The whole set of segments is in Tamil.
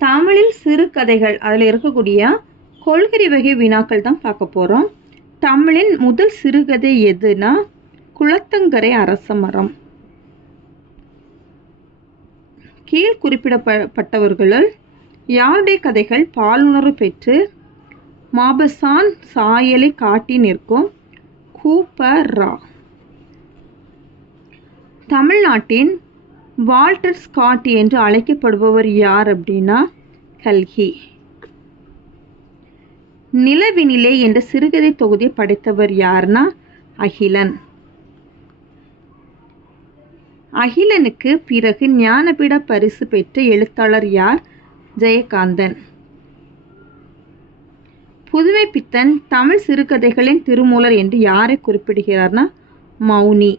தமிழில் சிறுகதைகள் அதில் இருக்கக்கூடிய கொள்கை வகை வினாக்கள் தான் பார்க்க போகிறோம் தமிழின் முதல் சிறுகதை எதுனா குளத்தங்கரை அரச மரம். கீழ் குறிப்பிடப்பட்டவர்களுள் யாருடைய கதைகள் பாலுணர்வு பெற்று மாபசான் சாயலை காட்டி நிற்கும் கூப்பரா. ரா தமிழ்நாட்டின் வால்டர் ஸ்காட் என்று அழைக்கப்படுபவர் யார் அப்படின்னா கல்கி. நிலவினிலே என்ற சிறுகதை தொகுதியை படைத்தவர் யார்னா அகிலன். அகிலனுக்கு பிறகு ஞானபீட பரிசு பெற்ற எழுத்தாளர் யார்? ஜெயகாந்தன். புதுமை பித்தன் தமிழ் சிறுகதைகளின் திருமூலர் என்று யாரை குறிப்பிடுகிறார்னா? மௌனி.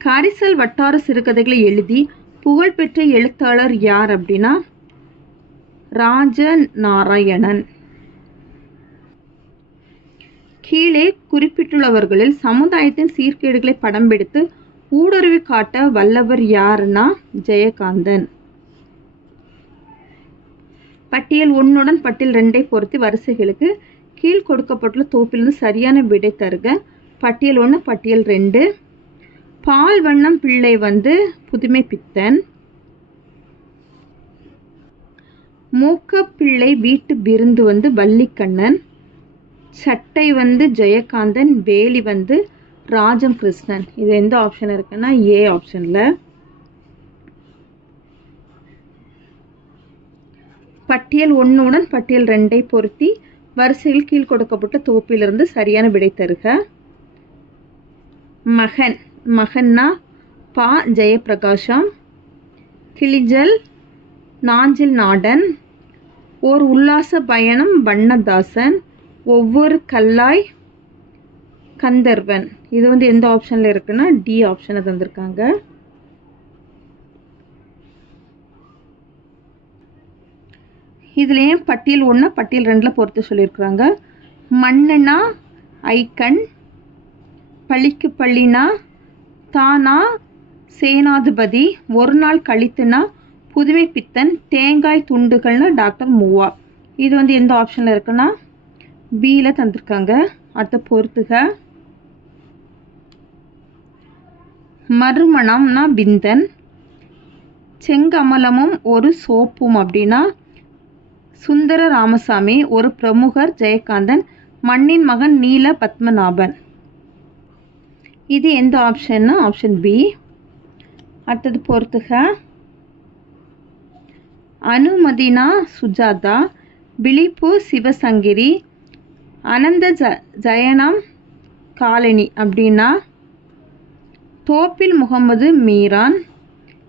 காரிசல் வட்டார சிறுகதைகளை எழுதி புகழ்பெற்ற எழுத்தாளர் யார் அப்படின்னா ராஜ நாராயணன் கீழே குறிப்பிட்டுள்ளவர்களில் சமுதாயத்தின் சீர்கேடுகளை படம் பிடித்து ஊடுருவி காட்ட வல்லவர் யாருன்னா ஜெயகாந்தன். பட்டியல் ஒன்றுடன் பட்டியல் ரெண்டை பொறுத்து வரிசைகளுக்கு கீழ் கொடுக்கப்பட்டுள்ள தொகுப்பிலிருந்து சரியான விடை தருக. பட்டியல் ஒன்று பட்டியல் ரெண்டு. பால் வண்ணம் பிள்ளை வந்து புதுமை பித்தன். மூக்க பிள்ளை வீட்டு விருந்து வந்து வள்ளிக்கண்ணன். சட்டை வந்து ஜெயகாந்தன் வேலி வந்து ராஜம் கிருஷ்ணன் இது எந்த ஆப்ஷன் இருக்குன்னா ஏ ஆப்ஷனில் பட்டியல் ஒன்றுடன் பட்டியல் ரெண்டை பொருத்தி வரிசையில் கீழ் கொடுக்கப்பட்ட தொகுப்பிலிருந்து சரியான விடை தருக. மகன். மகன்னா பா ஜெயப்பிரகாஷம். கிளிஜல் நாஞ்சில் நாடன். ஓர் உல்லாச பயணம் வண்ணதாசன். ஒவ்வொரு கல்லாய் கந்தர்வன். இது வந்து எந்த ஆப்ஷனில் இருக்குன்னா டி ஆப்ஷனை தந்திருக்காங்க. இதுலேயும் பட்டியல் ஒன்று பட்டியல் ரெண்டில் பொறுத்து சொல்லியிருக்கிறாங்க. மண்ணுனா ஐக்கன் பள்ளிக்கு பள்ளினா தானா? சேனாதிபதி ஒரு நாள் கழித்துனா புதுமை பித்தன் தேங்காய் துண்டுகள்னு டாக்டர் மூவா. இது வந்து எந்த ஆப்ஷனில் இருக்குன்னா பியில் தந்திருக்காங்க. அடுத்த பொறுத்துக. மறுமணம்னா பிந்தன். செங்கமலமும் ஒரு சோப்பும் அப்படின்னா சுந்தர ராமசாமி ஒரு பிரமுகர் ஜெயகாந்தன் மண்ணின் மகன் நீல பத்மநாபன் இது எந்த ஆப்ஷன்னா ஆப்ஷன் பி அடுத்தது பொறுத்துக. அனுமதினா சுஜாதா விழிப்பு சிவசங்கிரி அனந்த ஜ ஜயனம் காலனி அப்படின்னா தோப்பில் முகமது மீரான்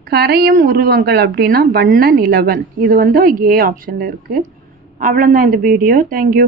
கரையும் உருவங்கள் அப்படின்னா வண்ண நிலவன். இது வந்து ஏ ஆப்ஷனில் இருக்குது அவ்வளோதான் இந்த வீடியோ தேங்க்யூ